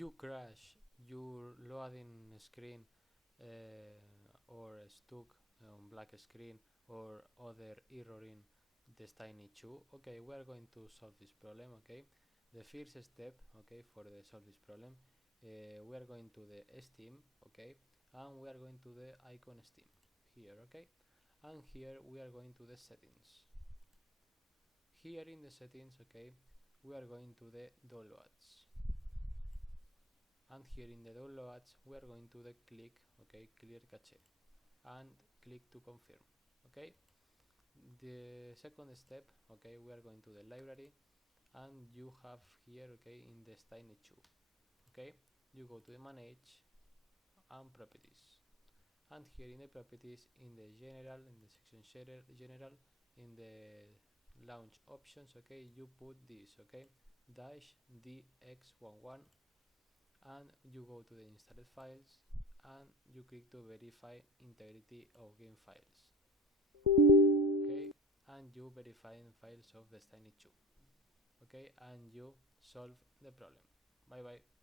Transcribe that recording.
you crash your loading screen or stuck on black screen or other error in Destiny 2, okay, we are going to solve this problem. Okay, the first step, okay, for the solve this problem, we are going to the Steam, okay, and we are going to the icon Steam here, okay, and here we are going to the settings. Here in the settings, okay, we are going to the downloads, and here in the downloads we are going to the click, okay, clear cache, and click to confirm. Okay, the second step, okay, we are going to the library, and you have here, okay, in the Destiny 2, okay, you go to the manage and properties, and here in the properties, in the general, in the section general, in the launch options, okay, you put this, okay, dash dx11, and you go to the installed files and you click to verify integrity of game files, okay, and you verify files of Destiny 2, okay, and you solve the problem. Bye bye.